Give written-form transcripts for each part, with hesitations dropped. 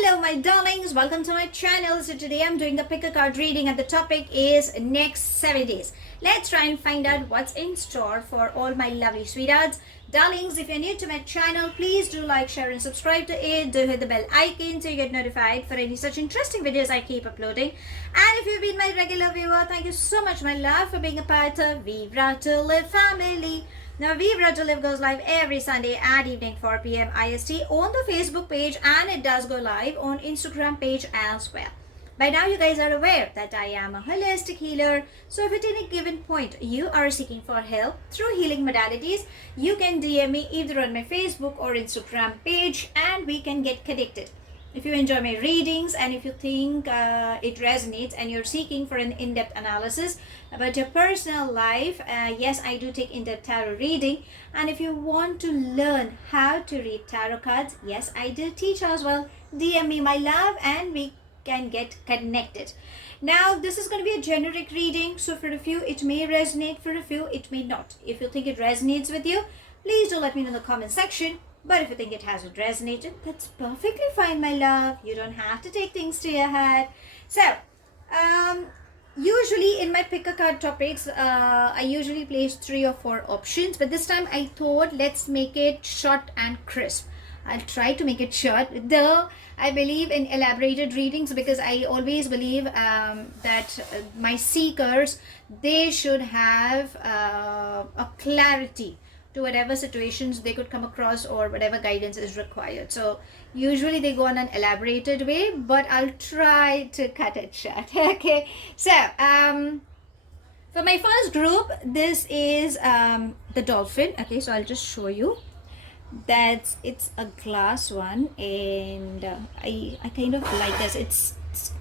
Hello my darlings, welcome to my channel. So today I'm doing a pick a card reading and the topic is next 7 days. Let's try and find out what's in store for all my lovely sweethearts. Darlings, if you're new to my channel, please do like, share and subscribe to it. Do hit the bell icon so you get notified for any such interesting videos I keep uploading. And if you've been my regular viewer, thank you so much my love for being a part of Vivre to Live family. Now, Vivre to Live goes live every Sunday at evening 4 p.m. IST on the Facebook page, and it does go live on Instagram page as well. By now, you guys are aware that I am a holistic healer. So if at any given point you are seeking for help through healing modalities, you can DM me either on my Facebook or Instagram page and we can get connected. If you enjoy my readings and if you think it resonates and you're seeking for an in-depth analysis about your personal life, yes, I do take in-depth tarot reading. And if you want to learn how to read tarot cards, yes, I do teach as well. DM me my love and we can get connected. Now, this is going to be a generic reading. So for a few, it may resonate. For a few, it may not. If you think it resonates with you, please do let me know in the comment section. But if you think it hasn't resonated, that's perfectly fine, my love. You don't have to take things to your head. So, usually in my pick a card topics, I usually place 3 or 4 options. But this time I thought let's make it short and crisp. I'll try to make it short, though I believe in elaborated readings because I always believe that my seekers, they should have a clarity to whatever situations they could come across or whatever guidance is required. So usually they go on an elaborated way, but I'll try to cut it short. Okay, so for my first group, this is the Dolphin. Okay, so I'll just show you that it's a glass one, and I kind of like this. It's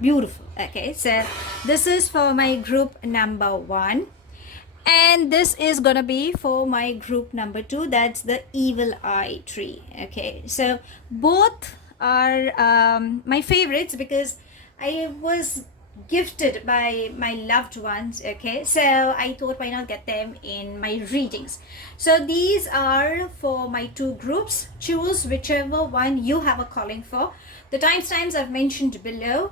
beautiful. Okay, so this is for my group number 1. And this is gonna be for my group number 2. That's the Evil Eye tree. Okay, so both are my favorites because I was gifted by my loved ones. Okay, so I thought why not get them in my readings. So these are for my 2 groups. Choose whichever one you have a calling for. The timestamps I've mentioned below.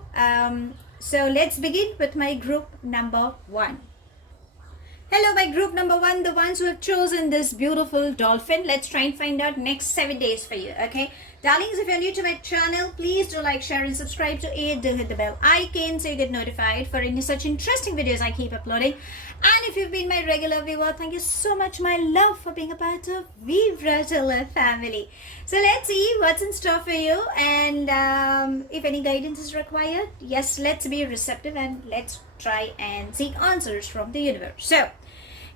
So let's begin with my group number 1. Hello, my group number 1, the ones who have chosen this beautiful dolphin. Let's try and find out next 7 days for you. Okay, darlings, if you're new to my channel, please do like, share and subscribe to it. Do hit the bell icon so you get notified for any such interesting videos I keep uploading. And if you've been my regular viewer, thank you so much my love for being a part of Vivre to Live family. So let's see what's in store for you, and if any guidance is required, yes, let's be receptive and let's try and seek answers from the universe. So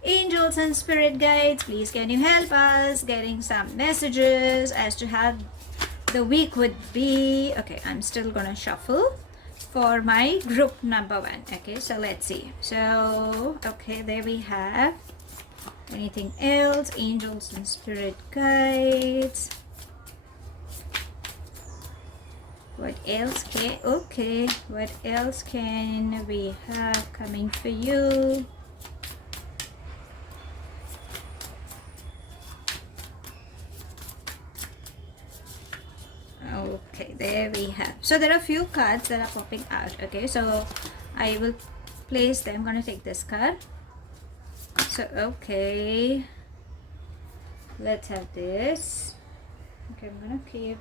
angels and spirit guides, please can you help us getting some messages as to how the week would be. Okay, I'm still gonna shuffle for my group number 1. Okay, so let's see. So okay, there we have. Anything else? Angels and spirit guides. What else can, okay, what else can we have coming for you? Okay, there we have. So there are a few cards that are popping out. Okay, so I will place them. I'm gonna take this card. So okay, let's have this. Okay, I'm gonna keep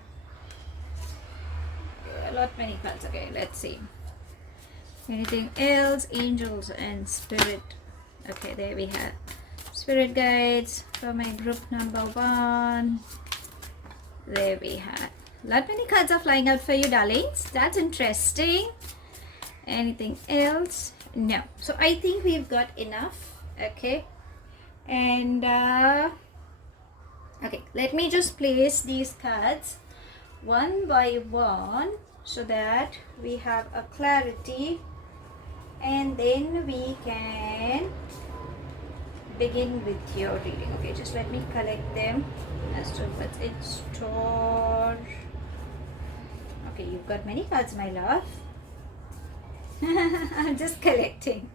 a lot many cards. Okay, let's see. Anything else? Angels and spirit. Okay, there we have spirit guides for my group number 1. There we have. Lot many cards are flying out for you, darlings. That's interesting. Anything else? No. So I think we've got enough. Okay, and okay, let me just place these cards one by one so that we have a clarity, and then we can begin with your reading. Okay, just let me collect them as to what's in store. Okay, you've got many cards, my love. I'm just collecting.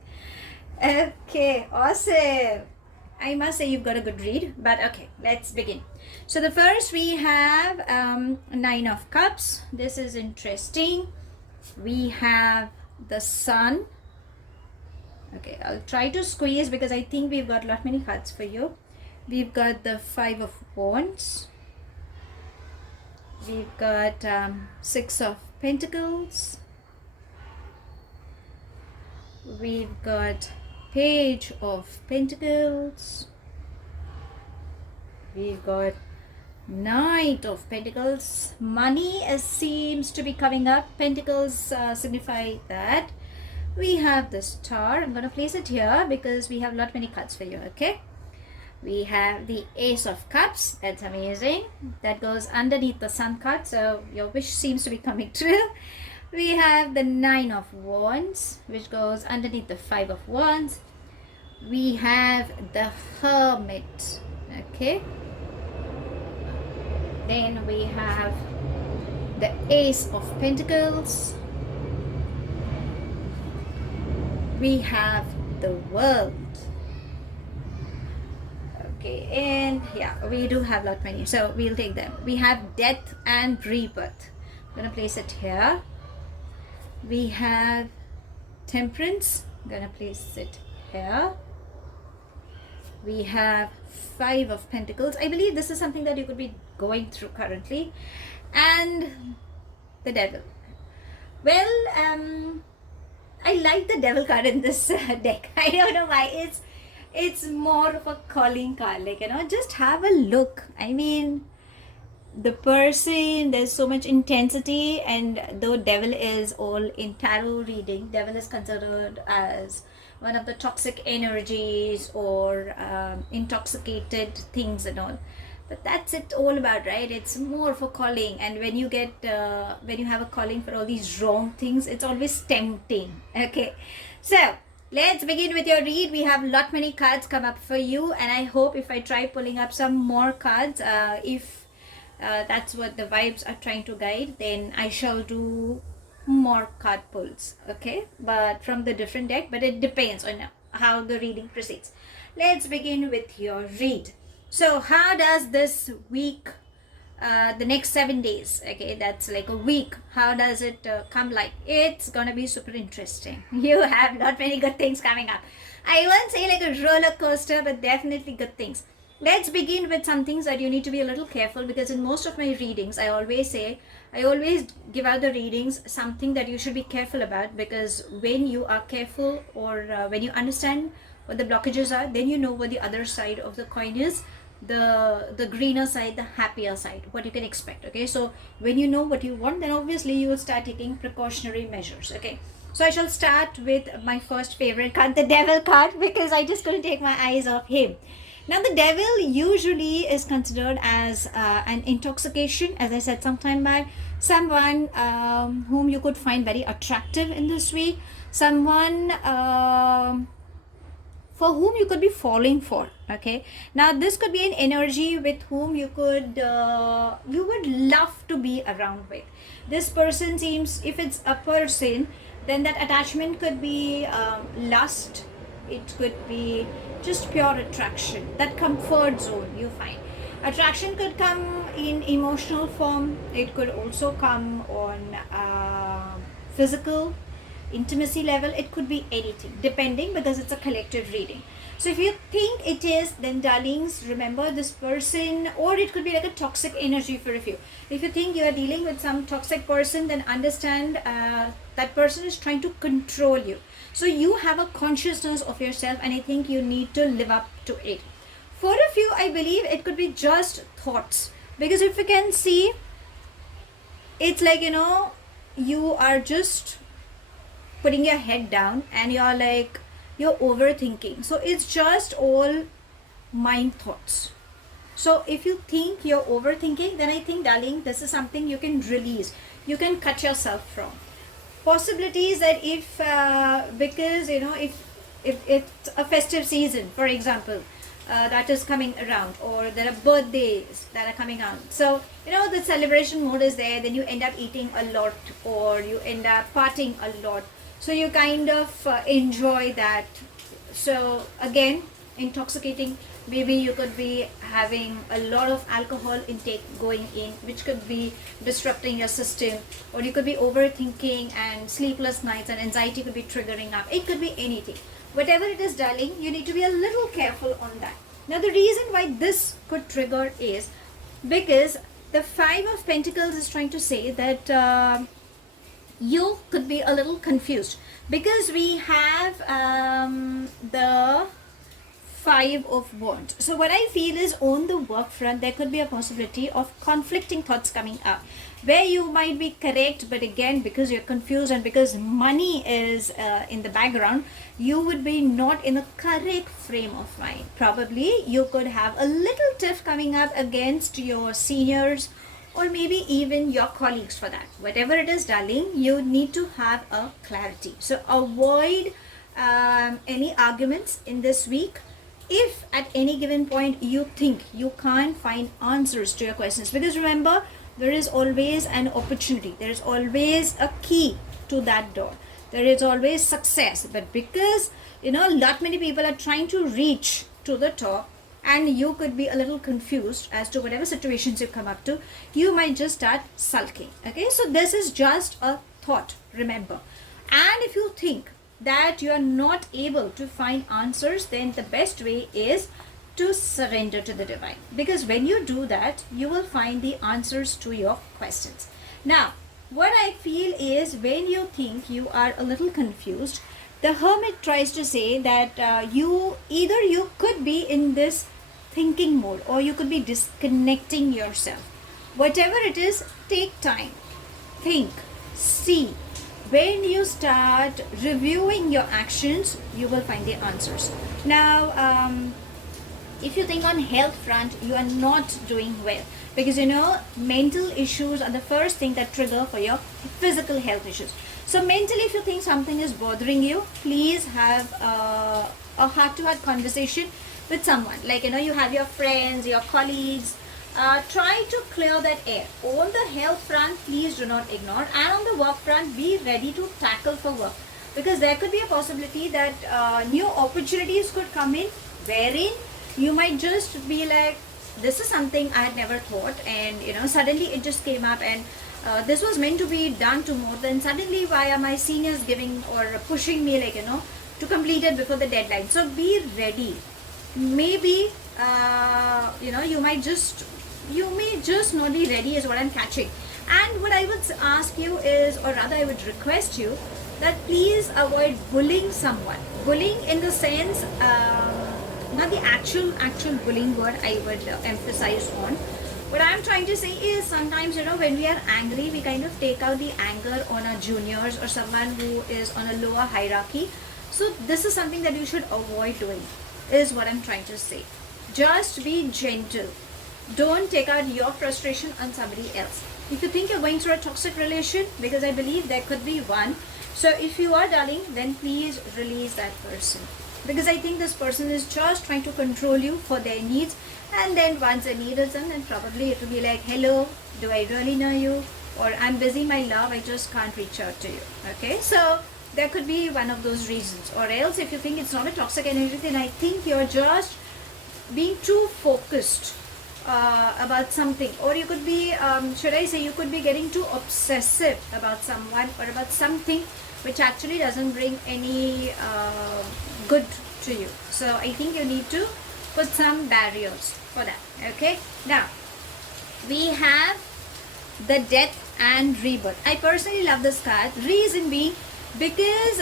Okay, awesome. I must say you've got a good read, but okay, let's begin. So the first we have Nine of Cups. This is interesting. We have the Sun. Okay, I'll try to squeeze because I think we've got a lot many cards for you. We've got the Five of Wands. We've got Six of Pentacles. We've got Page of Pentacles. We've got Knight of Pentacles. Money seems to be coming up. Pentacles signify that. We have the Star. I'm going to place it here because we have many cards for you, okay? We have the Ace of Cups. That's amazing. That goes underneath the Sun card, so your wish seems to be coming true. We have the Nine of Wands, which goes underneath the Five of Wands. We have the Hermit, okay? Then we have the Ace of Pentacles. We have the World. Okay, and yeah, we do have many, so we'll take them. We have Death and Rebirth. I'm gonna place it here. We have Temperance. I'm gonna place it here. We have Five of Pentacles. I believe this is something that you could be going through currently. And the Devil. Well, I like the Devil card in this deck. I don't know why. It's more of a calling card. Like, just have a look. I mean, the person, there's so much intensity, and though Devil is all in tarot reading, Devil is considered as one of the toxic energies or intoxicated things and all. But that's it all about, right? It's more of a calling, and when you get when you have a calling for all these wrong things, it's always tempting. Okay, so let's begin with your read. We have many cards come up for you, and I hope if I try pulling up some more cards, if that's what the vibes are trying to guide, then I shall do more card pulls, okay, but from the different deck, but it depends on how the reading proceeds. Let's begin with your read. So how does this week, the next 7 days, okay, that's like a week, how does it come like? It's gonna be super interesting. You have many good things coming up. I won't say like a roller coaster, but definitely good things. Let's begin with some things that you need to be a little careful, because in most of my readings, I always give out the readings something that you should be careful about, because when you are careful, or when you understand what the blockages are, then you know what the other side of the coin is, the greener side, the happier side, what you can expect, okay? So when you know what you want, then obviously you will start taking precautionary measures, okay? So I shall start with my first favorite card, the Devil card, because I just couldn't take my eyes off him. Now, the Devil usually is considered as an intoxication, as I said sometime back, someone whom you could find very attractive in this week, someone for whom you could be falling for, okay? Now, this could be an energy with whom you would love to be around with. This person seems, if it's a person, then that attachment could be lust, it could be just pure attraction, that comfort zone you find. Attraction could come in emotional form, it could also come on physical intimacy level, it could be anything, depending, because it's a collective reading. So if you think it is, then darlings, remember this person, or it could be like a toxic energy for a few. If you think you are dealing with some toxic person, then understand that person is trying to control you. So you have a consciousness of yourself, and I think you need to live up to it. For a few, I believe it could be just thoughts, because if you can see, it's like, you are just putting your head down and you're overthinking. So it's just all mind thoughts. So if you think you're overthinking, then I think, darling, this is something you can release, you can cut yourself from. Possibilities that if because if it's a festive season, for example, that is coming around, or there are birthdays that are coming out, so the celebration mode is there, then you end up eating a lot, or you end up partying a lot, so you kind of enjoy that. So again, intoxicating Maybe you could be having a lot of alcohol intake going in, which could be disrupting your system, or you could be overthinking and sleepless nights and anxiety could be triggering up. It could be anything. Whatever it is, darling, you need to be a little careful on that. Now, the reason why this could trigger is because the Five of Pentacles is trying to say that you could be a little confused, because we have the Five of Wands. So what I feel is, on the work front, there could be a possibility of conflicting thoughts coming up, where you might be correct, but again, because you're confused and because money is in the background, you would be not in the correct frame of mind. Probably you could have a little tiff coming up against your seniors, or maybe even your colleagues for that. Whatever it is, darling, you need to have a clarity. So avoid any arguments in this week. If at any given point you think you can't find answers to your questions, because remember, there is always an opportunity, there is always a key to that door, there is always success, but because lot many people are trying to reach to the top, and you could be a little confused as to whatever situations you come up to, you might just start sulking. Okay, so this is just a thought, remember. And if you think that you are not able to find answers, then the best way is to surrender to the divine, because when you do that, you will find the answers to your questions. Now, what I feel is, when you think you are a little confused, the Hermit tries to say that you could be in this thinking mode, or you could be disconnecting yourself. Whatever it is, take time, think, see. When you start reviewing your actions, you will find the answers. Now, if you think on health front, you are not doing well, because mental issues are the first thing that trigger for your physical health issues. So mentally, if you think something is bothering you, please have a heart-to-heart conversation with someone. Like, you have your friends, your colleagues. Try to clear that air. On the health front, please do not ignore, and on the work front, be ready to tackle for work, because there could be a possibility that new opportunities could come in, wherein you might just be like, this is something I had never thought, and suddenly it just came up, and this was meant to be done tomorrow, then suddenly why are my seniors giving or pushing me, like, to complete it before the deadline. So be ready. Maybe you may just not be ready, is what I'm catching. And what I would ask you is, or rather I would request you, that please avoid bullying someone. Bullying in the sense, not the actual bullying word I would emphasize on. What I'm trying to say is, sometimes when we are angry, we kind of take out the anger on our juniors or someone who is on a lower hierarchy. So this is something that you should avoid doing, is what I'm trying to say. Just be gentle. Don't take out your frustration on somebody else. If you think you're going through a toxic relation, because I believe there could be one, so if you are, darling, then please release that person, because I think this person is just trying to control you for their needs, and then once the need is done, then probably it will be like, hello, do I really know you, or I'm busy, my love, I just can't reach out to you. Okay, so there could be one of those reasons. Or else, if you think it's not a toxic energy, then I think you're just being too focused about something, or you could be you could be getting too obsessive about someone or about something which actually doesn't bring any good to you. So I think you need to put some barriers for that. Okay, now we have the Death and Rebirth. I personally love this card, reason being because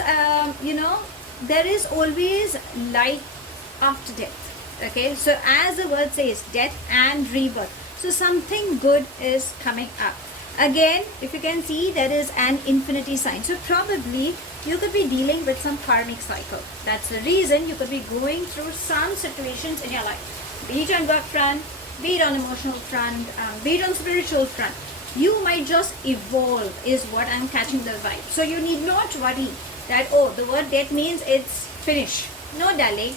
there is always light after death. Okay, so as the word says, death and rebirth, so something good is coming up. Again, if you can see, there is an infinity sign, so probably you could be dealing with some karmic cycle. That's the reason you could be going through some situations in your life, be it on work front, be it on emotional front, be it on spiritual front. You might just evolve, is what I'm catching the vibe. So you need not worry that, oh, the word death means it's finished. No, darling.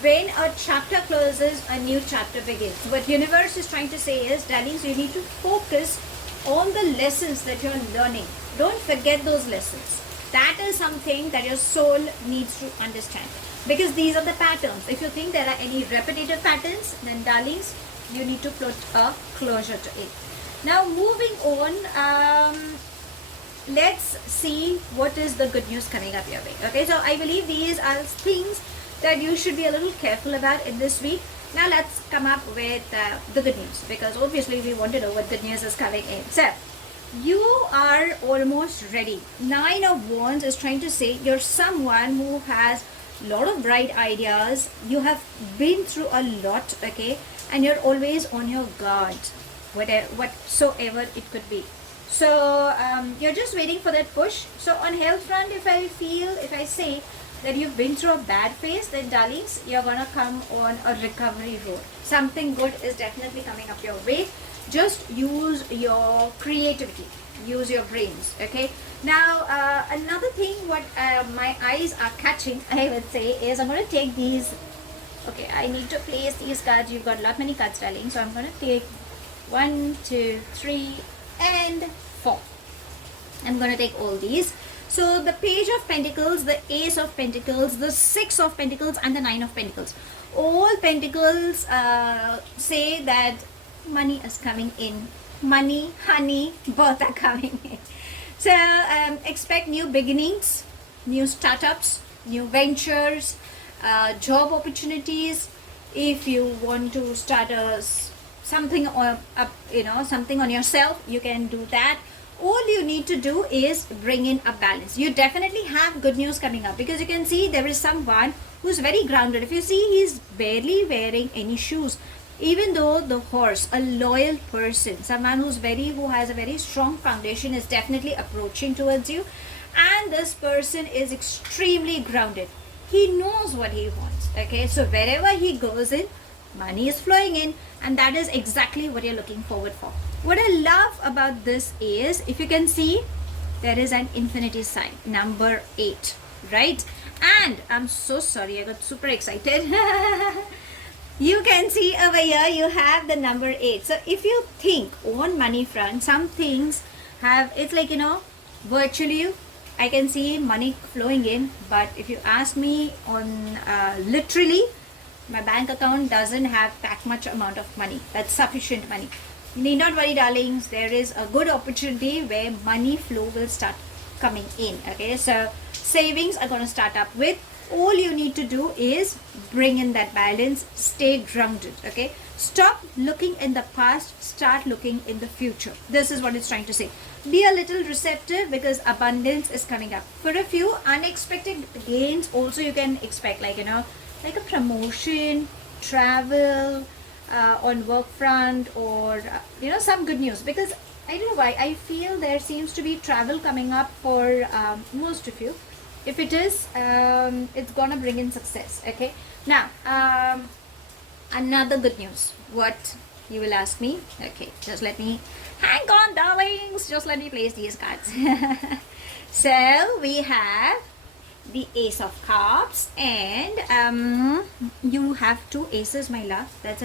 When a chapter closes, a new chapter begins. What universe is trying to say is, darlings, you need to focus on the lessons that you're learning. Don't forget those lessons. That is something that your soul needs to understand. because these are the patterns. If you think there are any repetitive patterns, then darlings, you need to put a closure to it. Now moving on, let's see what is the good news coming up your way. Okay, so I believe these are things that you should be a little careful about in this week. Now let's come up with the good news, because obviously we want to know what good news is coming in. So you are almost ready. 9 of Wands is trying to say you're someone who has a lot of bright ideas. You have been through a lot, okay, and you're always on your guard, whatsoever it could be. So you're just waiting for that push. So on health front, if I say that you've been through a bad phase, then darlings, you're gonna come on a recovery road. Something good is definitely coming up your way. Just use your creativity, use your brains. Okay, now another thing what my eyes are catching, I would say, is I'm going to take these. Okay, I need to place these cards. You've got a lot many cards, darling, so I'm going to take 1, 2, 3 and 4. I'm going to take all these. So the Page of Pentacles, the Ace of Pentacles, the 6 of Pentacles and the 9 of Pentacles. All Pentacles say that money is coming in. Money, honey, both are coming in. So expect new beginnings, new startups, new ventures, job opportunities. If you want to start something something on yourself, you can do that. All you need to do is bring in a balance. You definitely have good news coming up, because you can see there is someone who's very grounded. If you see, he's barely wearing any shoes. Even though the horse, a loyal person, someone who has a very strong foundation, is definitely approaching towards you, and this person is extremely grounded. He knows what he wants. Okay, so wherever he goes in, money is flowing in, and that is exactly what you're looking forward for. What I love about this is, if you can see, there is an infinity sign, number 8, right? And I'm so sorry, I got super excited. You can see over here, you have the number 8. So if you think on money front, some things have, it's like, virtually, I can see money flowing in. But if you ask me on literally, my bank account doesn't have that much amount of money. That's sufficient money. You need not worry, darlings. There is a good opportunity where money flow will start coming in. Okay, so savings are going to start up with. All you need to do is bring in that balance, stay grounded. Okay, stop looking in the past, start looking in the future. This is what it's trying to say. Be a little receptive, because abundance is coming up. For a few, unexpected gains also you can expect, like a promotion, travel, on work front, or some good news. Because I don't know why, I feel there seems to be travel coming up for most of you. If it is, it's gonna bring in success. Okay, now another good news. What you will ask me? Okay, just let me hang on, darlings, just let me place these cards. So we have the Ace of Cups, and you have 2 aces, my love. That's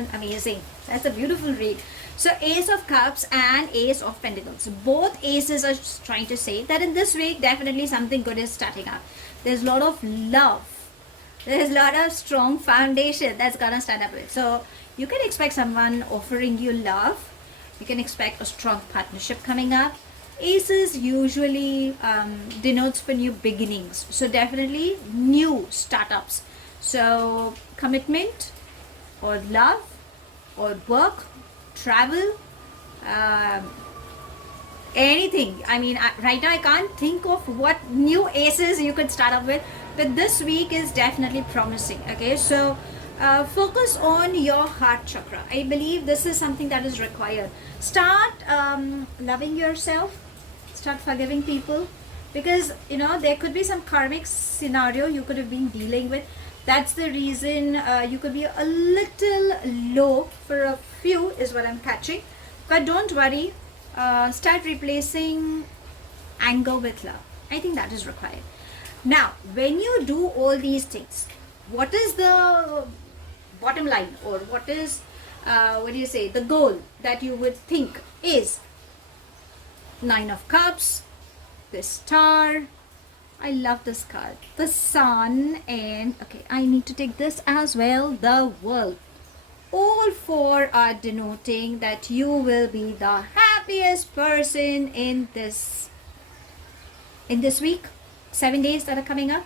that's a beautiful read. So Ace of Cups and Ace of Pentacles, both aces are trying to say that in this week definitely something good is starting up. There's a lot of love, there's a lot of strong foundation that's gonna start up with. So you can expect someone offering you love. You can expect a strong partnership coming up. Aces usually denotes for new beginnings, so definitely new startups. So commitment, or love, or work, travel, anything. I mean, right now I can't think of what new aces you could start up with, but this week is definitely promising. Okay, so focus on your heart chakra. I believe this is something that is required. Start loving yourself, start forgiving people, because there could be some karmic scenario you could have been dealing with. That's the reason you could be a little low for a few, is what I'm catching. But don't worry, start replacing anger with love. I think that is required. Now, when you do all these things, what is the bottom line, or what is, the goal that you would think is 9 of Cups, the Star, I love this card. The sun and okay, I need to take this as well. The world. All four are denoting that you will be the happiest person in this week, 7 days that are coming up.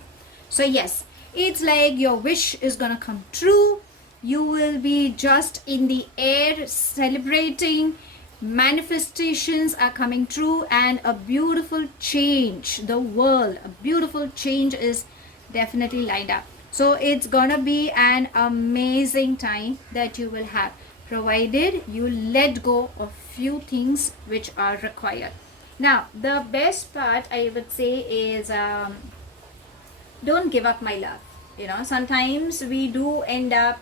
So yes, it's like your wish is gonna come true. You will be just in the air celebrating. Manifestations are coming true, and a beautiful change, the world, a beautiful change is definitely lined up. So it's gonna be an amazing time that you will have, provided you let go of few things which are required. Now the best part I would say is don't give up, my love. Sometimes we do end up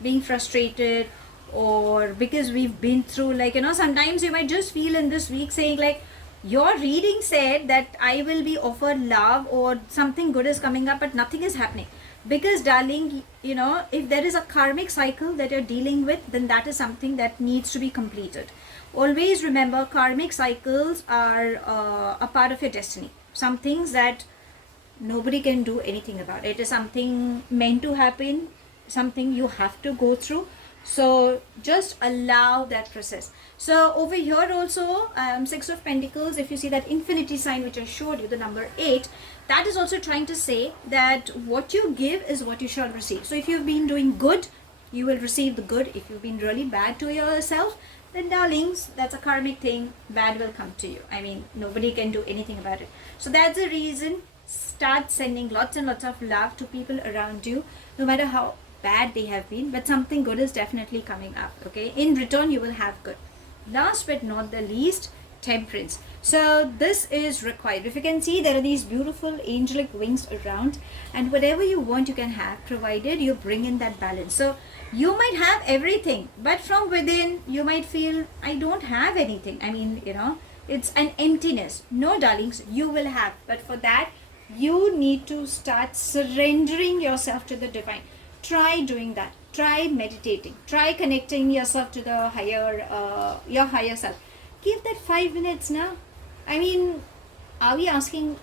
being frustrated, or because we've been through, like, sometimes you might just feel in this week saying like, your reading said that I will be offered love or something good is coming up, but nothing is happening. Because darling, if there is a karmic cycle that you're dealing with, then that is something that needs to be completed. Always remember, karmic cycles are a part of your destiny. Some things that nobody can do anything about. It is something meant to happen, something you have to go through. So just allow that process. So over here also, Six of Pentacles, if you see that infinity sign which I showed you, the number 8, that is also trying to say that what you give is what you shall receive. So if you've been doing good, you will receive the good. If you've been really bad to yourself, then darlings, that's a karmic thing. Bad will come to you. I mean, nobody can do anything about it. So that's the reason. Start sending lots and lots of love to people around you, no matter how bad they have been, but something good is definitely coming up. Okay, in return you will have good. Last but not the least, Temperance. So this is required. If you can see, there are these beautiful angelic wings around, and whatever you want you can have, provided you bring in that balance. So you might have everything, but from within you might feel, I don't have anything. I mean, it's an emptiness. No, darlings, you will have, but for that you need to start surrendering yourself to the divine. Try doing that. Try meditating. Try connecting yourself to the your higher self. Give that 5 minutes now. I mean, are we asking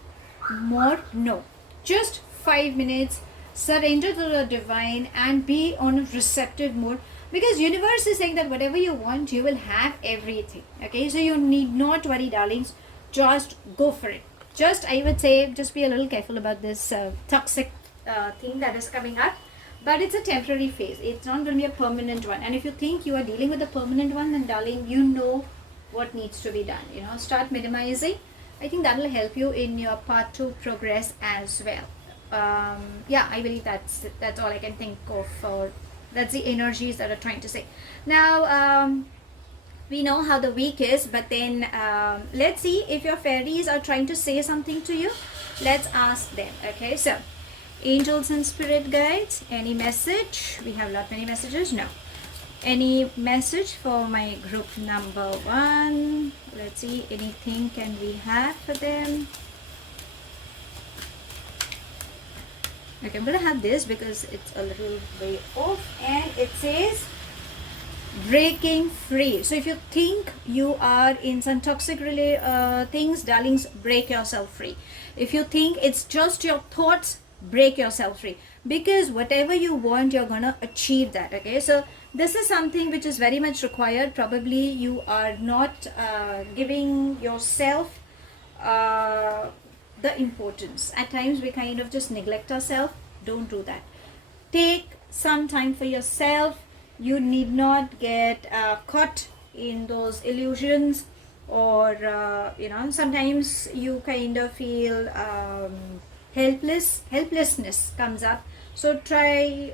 more? No. Just 5 minutes. Surrender to the divine and be on a receptive mode, because universe is saying that whatever you want, you will have everything. Okay, so you need not worry, darlings. Just go for it. Just, I would say, just be a little careful about this toxic thing that is coming up. But it's a temporary phase. It's not going to be a permanent one. And if you think you are dealing with a permanent one, then darling, you know what needs to be done. Start minimizing. I think that will help you in your path to progress as well. Yeah, I believe that's all I can think of. Or that's the energies that are trying to say. Now, we know how the week is, but then let's see if your fairies are trying to say something to you. Let's ask them. Okay, so angels and spirit guides, any message? We have lot many messages. No, any message for my group number 1? Let's see, anything can we have for them? Okay, I'm gonna have this because it's a little way off, and it says breaking free. So if you think you are in some toxic things, darlings, break yourself free. If you think it's just your thoughts, break yourself free, because whatever you want, you're gonna achieve that. Okay, so this is something which is very much required. Probably you are not giving yourself the importance. At times we kind of just neglect ourselves. Don't do that. Take some time for yourself. You need not get caught in those illusions, or sometimes you kind of feel helplessness comes up. So try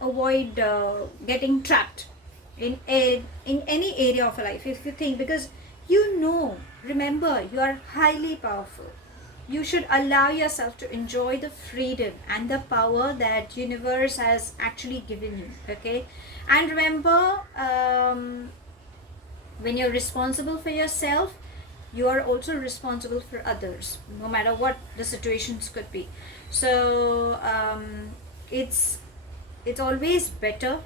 avoid getting trapped in any area of life. If you think, because remember, you are highly powerful. You should allow yourself to enjoy the freedom and the power that universe has actually given you. Okay, and remember, when you're responsible for yourself, you are also responsible for others, no matter what the situations could be. So it's always better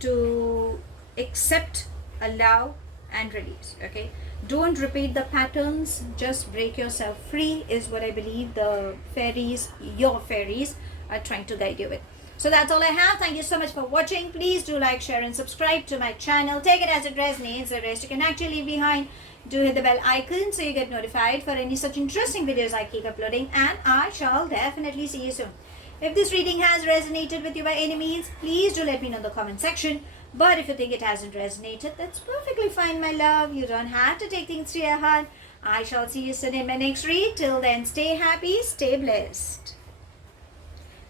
to accept, allow, and release. Okay, don't repeat the patterns, just break yourself free is what I believe the fairies, your fairies, are trying to guide you with. So that's all I have. Thank you so much for watching. Please do like, share and subscribe to my channel. Take it as it resonates. The rest you can actually leave behind. Do hit the bell icon so you get notified for any such interesting videos I keep uploading, and I shall definitely see you soon. If this reading has resonated with you by any means, please do let me know in the comment section. But if you think it hasn't resonated, that's perfectly fine, my love. You don't have to take things to your heart. I shall see you soon in my next read. Till then, stay happy, stay blessed.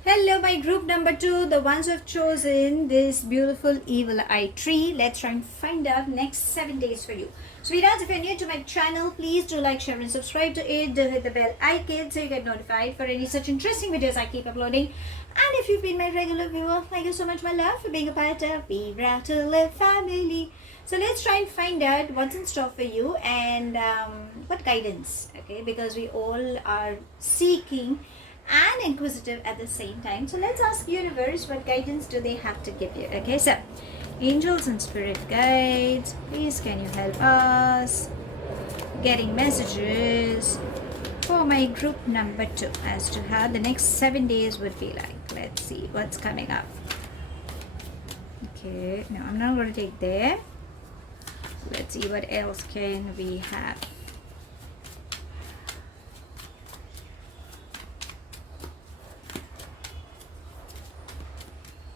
Hello, my group number 2, the ones who have chosen this beautiful evil eye tree. Let's try and find out next 7 days for you. Sweethearts, if you're new to my channel, please do like, share and subscribe to it. Do hit the bell icon so you get notified for any such interesting videos I keep uploading. And if you've been my regular viewer, thank you so much, my love, for being a part of Vivre to Live family. So let's try and find out what's in store for you and what guidance, okay? Because we all are seeking and inquisitive at the same time. So let's ask universe, what guidance do they have to give you? Okay, so angels and spirit guides, please can you help us getting messages for my group number 2 as to how the next 7 days would be like. Let's see what's coming up. Okay, no, I'm not going to take there. Let's see what else can we have.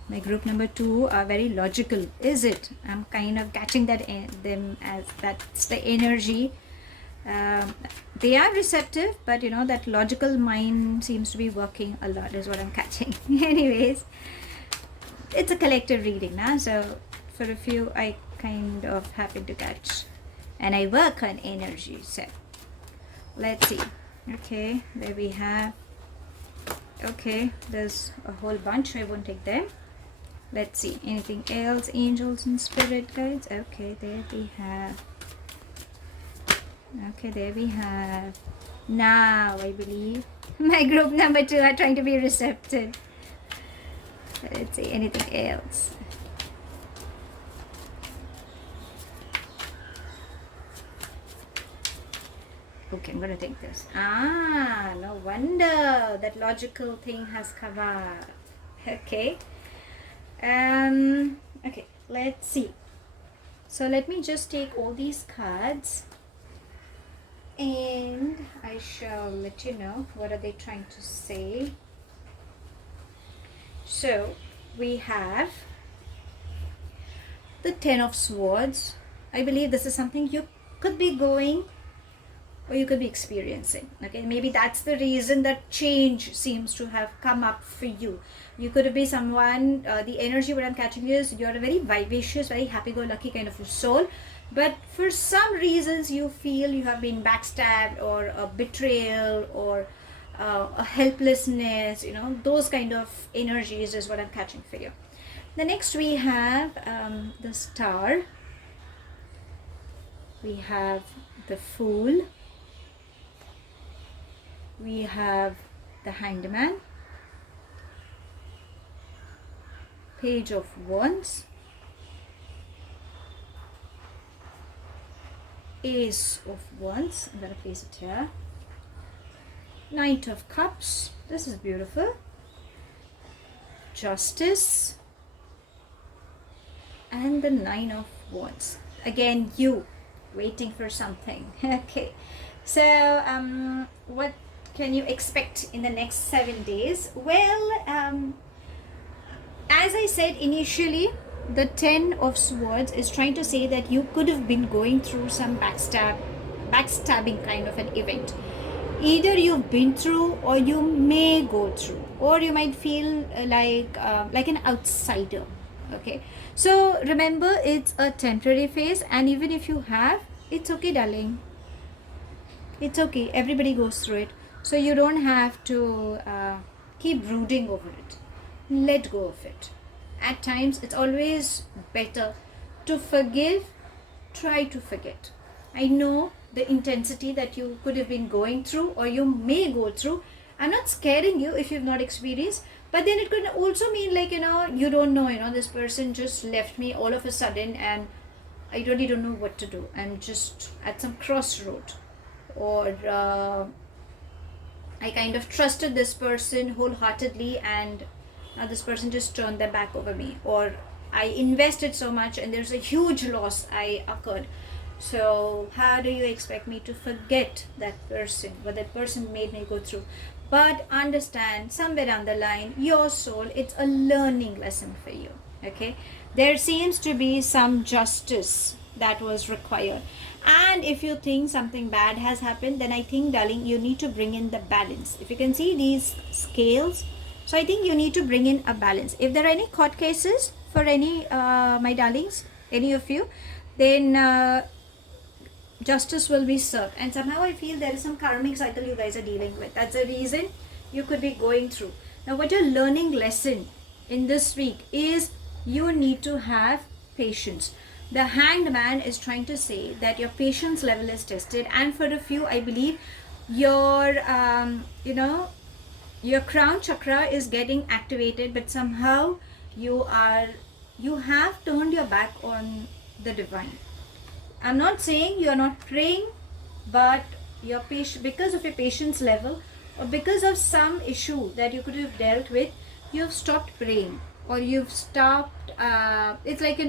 My group number 2 are very logical, is it? I'm kind of catching that them as that's the energy. They are receptive, but you know that logical mind seems to be working a lot is what I'm catching. Anyways, it's a collective reading now, so for a few I kind of happen to catch, and I work on energy. So let's see. Okay, there we have. Okay, there's a whole bunch. I won't take them. Let's see, anything else? Angels and spirit guides. Okay, there we have. Okay, there we have. Now I believe my group number 2 are trying to be receptive. Let's see, anything else? Okay, I'm gonna take this. Ah, no wonder that logical thing has come up. Okay. Okay, let's see. So let me just take all these cards and I shall let you know what are they trying to say. So we have the 10 of Swords. I believe this is something you could be going or you could be experiencing. Okay, maybe that's the reason that change seems to have come up for you. You could be someone, the energy what I'm catching is you're a very vivacious, very happy-go-lucky kind of a soul, but for some reasons you feel you have been backstabbed or a betrayal or a helplessness, you know, those kind of energies is what I'm catching for you. The next we have the Star, we have the Fool, we have the Hanged Man, Page of Wands, Ace of Wands, I'm going to place it here, Knight of Cups, this is beautiful, Justice, and the 9 of Wands. Again, you waiting for something. Okay, so what can you expect in the next 7 days? Well, as I said initially, the 10 of Swords is trying to say that you could have been going through some backstabbing kind of an event. Either you've been through or you may go through, or you might feel like an outsider. Okay, so remember, it's a temporary phase, and even if you have, it's okay, darling. It's okay, everybody goes through it. So you don't have to keep brooding over it. Let go of it. At times, it's always better to forgive, try to forget. I know the intensity that you could have been going through or you may go through. I'm not scaring you if you've not experienced, but then it could also mean like, you don't know, this person just left me all of a sudden and I really don't know what to do. I'm just at some crossroad, or I kind of trusted this person wholeheartedly, and now this person just turned their back over me, or I invested so much and there's a huge loss I occurred. So how do you expect me to forget that person, what that person made me go through? But understand, somewhere down the line, your soul, it's a learning lesson for you. Okay, there seems to be some justice that was required, and if you think something bad has happened, then I think, darling, you need to bring in the balance. If you can see these scales, so I think you need to bring in a balance. If there are any court cases for any my darlings, any of you, then justice will be served. And somehow I feel there is some karmic cycle you guys are dealing with. That's the reason you could be going through. Now what your learning lesson in this week is, you need to have patience. The Hanged Man is trying to say that your patience level is tested, and for a few, I believe your your crown chakra is getting activated, but somehow you have turned your back on the divine. I'm not saying you're not praying, but your patient, because of your patience level, or because of some issue that you could have dealt with, you've stopped praying, or you've stopped. It's like,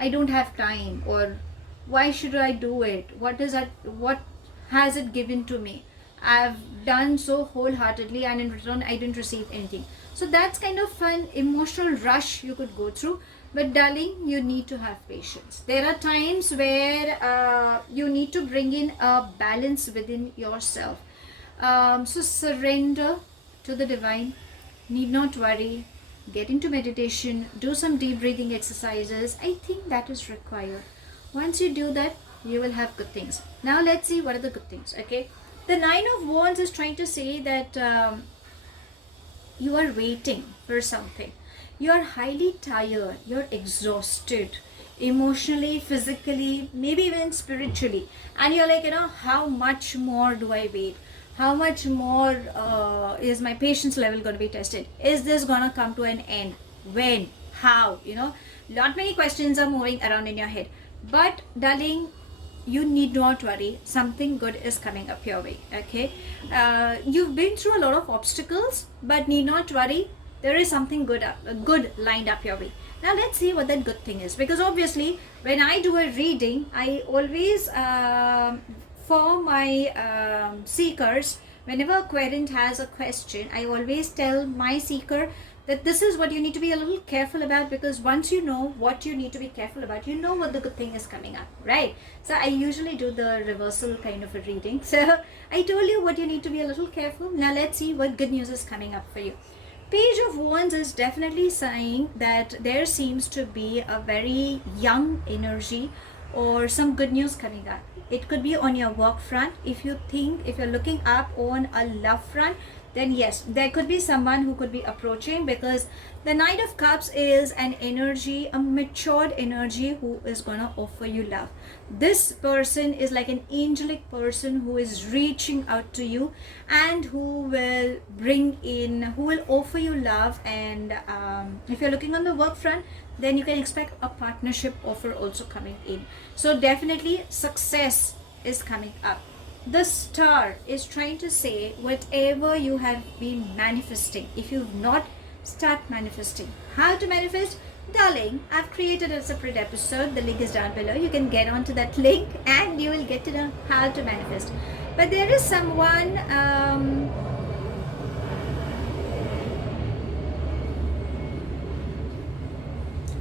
I don't have time, or why should I do it? What is that? What has it given to me? I've done so wholeheartedly, and in return I didn't receive anything. So that's kind of an emotional rush you could go through. But darling, you need to have patience. There are times where you need to bring in a balance within yourself. So surrender to the divine. Need not worry. Get into meditation. Do some deep breathing exercises. I think that is required. Once you do that, you will have good things. Now let's see what are the good things. Okay. The Nine of Wands is trying to say that you are waiting for something. You are highly tired. You're exhausted emotionally, physically, maybe even spiritually. And you're like, how much more do I wait? How much more is my patience level going to be tested? Is this going to come to an end? When? How? Lot many questions are moving around in your head. But darling, you need not worry. Something good is coming up your way. Okay, you've been through a lot of obstacles, but need not worry. There is something good lined up your way. Now let's see what that good thing is, because obviously when I do a reading, I always for my seekers, whenever a querent has a question, I always tell my seeker that this is what you need to be a little careful about, because once you know what you need to be careful about, you know what the good thing is coming up, right? So I usually do the reversal kind of a reading. So I told you what you need to be a little careful. Now let's see what good news is coming up for you. Page of Wands is definitely saying that there seems to be a very young energy or some good news coming up. It could be on your work front. If you're looking up on a love front, then yes, there could be someone who could be approaching, because the Knight of Cups is an energy, a matured energy who is going to offer you love. This person is like an angelic person who is reaching out to you, and who will offer you love. And if you're looking on the work front, then you can expect a partnership offer also coming in. So definitely success is coming up. The Star is trying to say, whatever you have been manifesting, if you've not, start manifesting. How to manifest? Darling, I've created a separate episode. The link is down below. You can get onto that link and you will get to know how to manifest. But there is someone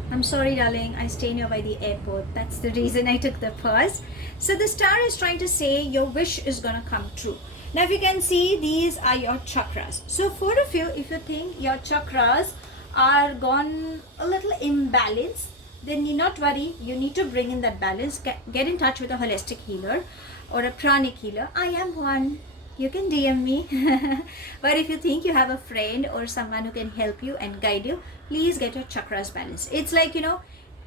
I'm sorry, darling, I stay nearby the airport. That's the reason I took the pause. So the Star is trying to say your wish is going to come true. Now, if you can see, these are your chakras. So for a few, if you think your chakras are gone a little imbalanced, then need not worry. You need to bring in that balance. Get in touch with a holistic healer or a pranic healer. I am one. You can DM me. But if you think you have a friend or someone who can help you and guide you, please get your chakras balanced. It's like,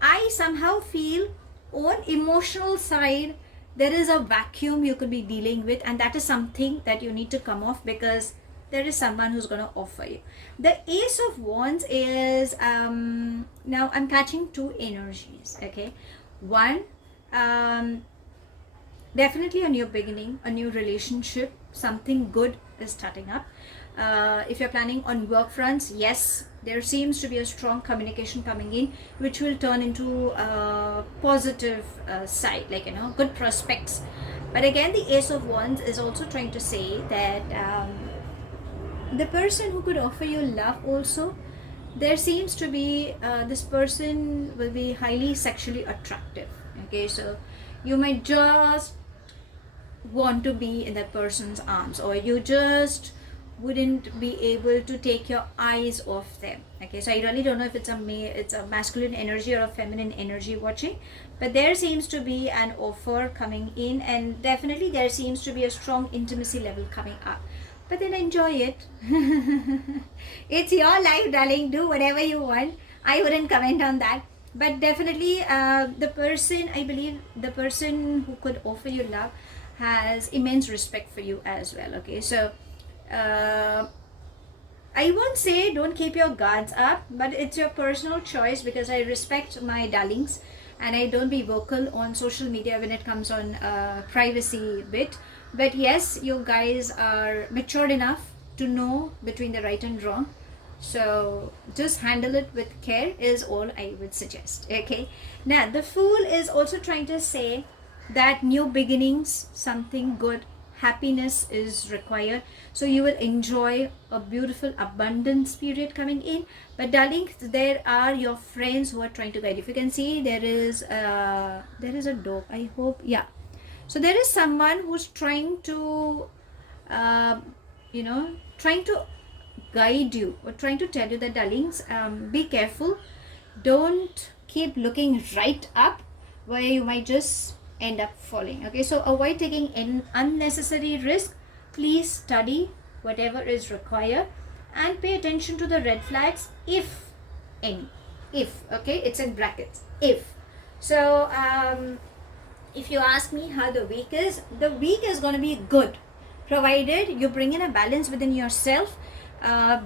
I somehow feel on emotional side, there is a vacuum you could be dealing with, and that is something that you need to come off, because there is someone who's going to offer you. The Ace of Wands is, now I'm catching two energies, okay? One, um, definitely a new beginning, a new relationship, something good is starting up. If you're planning on work fronts, yes, there seems to be a strong communication coming in, which will turn into a positive side, like, good prospects. But again, the Ace of Wands is also trying to say that the person who could offer you love also, there seems to be this person will be highly sexually attractive. Okay, so you might just want to be in that person's arms, or you just wouldn't be able to take your eyes off them. Okay, so I really don't know if it's a masculine energy or a feminine energy watching, but there seems to be an offer coming in, and definitely there seems to be a strong intimacy level coming up. But then enjoy it. It's your life, darling. Do whatever you want. I wouldn't comment on that. But definitely, the person, I believe, the person who could offer you love has immense respect for you as well. Okay, so I won't say don't keep your guards up, but it's your personal choice, because I respect my darlings and I don't be vocal on social media when it comes on privacy bit. But yes, you guys are matured enough to know between the right and wrong. So just handle it with care is all I would suggest. Okay. Now the Fool is also trying to say that new beginnings, something good, happiness is required. So you will enjoy a beautiful abundance period coming in. But darling, there are your friends who are trying to guide. If you can see, there is a dog. I hope, yeah. So there is someone who's trying to, trying to guide you or trying to tell you that, darlings, be careful. Don't keep looking right up, where you might just end up falling. Okay, so avoid taking an unnecessary risk. Please study whatever is required and pay attention to the red flags, if any. If, okay, it's in brackets, if. So if you ask me how the week is going to be good, provided you bring in a balance within yourself.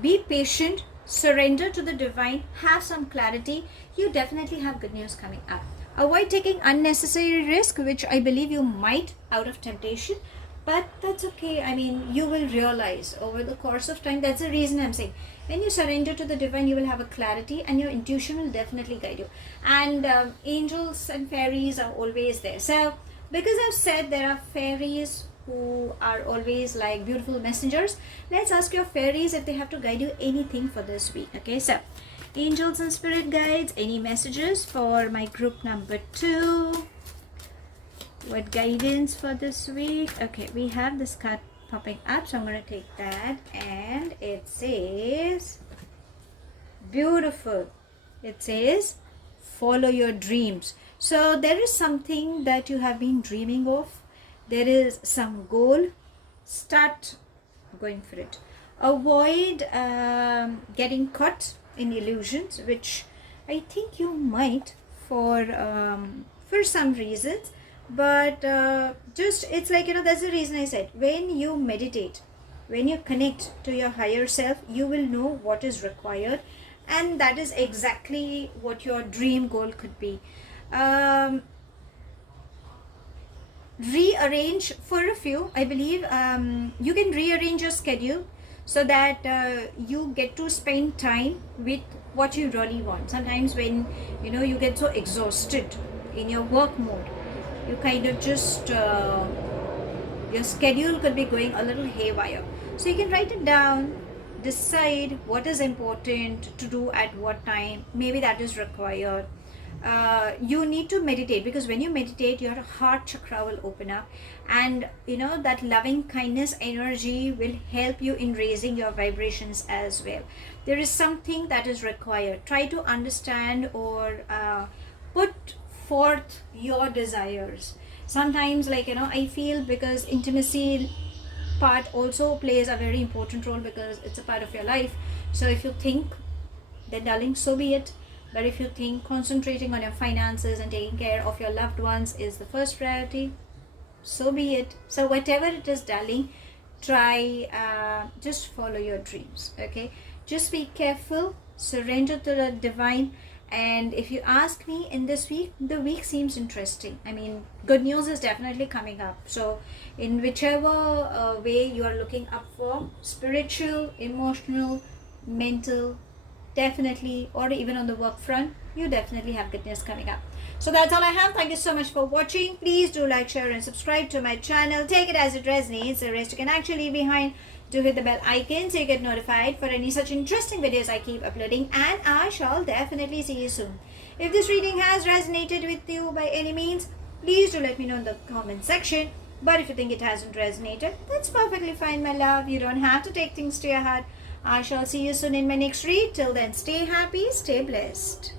Be patient, surrender to the divine, have some clarity. You definitely have good news coming up. Avoid taking unnecessary risk, which I believe you might out of temptation, but that's okay. I mean, you will realize over the course of time. That's the reason I'm saying, when you surrender to the divine, you will have a clarity and your intuition will definitely guide you. And angels and fairies are always there. So because I've said there are fairies who are always like beautiful messengers, let's ask your fairies if they have to guide you anything for this week. Okay, so angels and spirit guides, any messages for my group number 2? What guidance for this week? Okay, we have this card popping up, so I'm going to take that, and it says, beautiful, it says follow your dreams. So there is something that you have been dreaming of. There is some goal. Start going for it. Avoid getting caught in illusions, which I think you might for some reasons. But just, it's like, that's the reason I said, when you meditate, when you connect to your higher self, you will know what is required, and that is exactly what your dream goal could be. Rearrange for a few, I believe. You can rearrange your schedule so that you get to spend time with what you really want. Sometimes when you get so exhausted in your work mode, you kind of just your schedule could be going a little haywire. So you can write it down, decide what is important to do at what time. Maybe that is required. You need to meditate, because when you meditate, your heart chakra will open up, and that loving kindness energy will help you in raising your vibrations as well. There is something that is required. Try to understand or put forth your desires. Sometimes, I feel, because intimacy part also plays a very important role, because it's a part of your life. So if you think, then darling, so be it. But if you think concentrating on your finances and taking care of your loved ones is the first priority, so be it. So whatever it is, darling, try, just follow your dreams. Okay, just be careful, surrender to the divine, And if you ask me, in this week, the week seems interesting. I mean, good news is definitely coming up. So in whichever way you are looking up for, spiritual, emotional, mental, definitely, or even on the work front, you definitely have goodness coming up. So that's all I have. Thank you so much for watching. Please do like, share and subscribe to my channel. Take it as it resonates. The rest you can actually leave behind. Do hit the bell icon so you get notified for any such interesting videos I keep uploading, and I shall definitely see you soon. If this reading has resonated with you by any means, please do let me know in the comment section. But if you think it hasn't resonated, that's perfectly fine, my love. You don't have to take things to your heart. I shall see you soon in my next read. Till then, stay happy, stay blessed.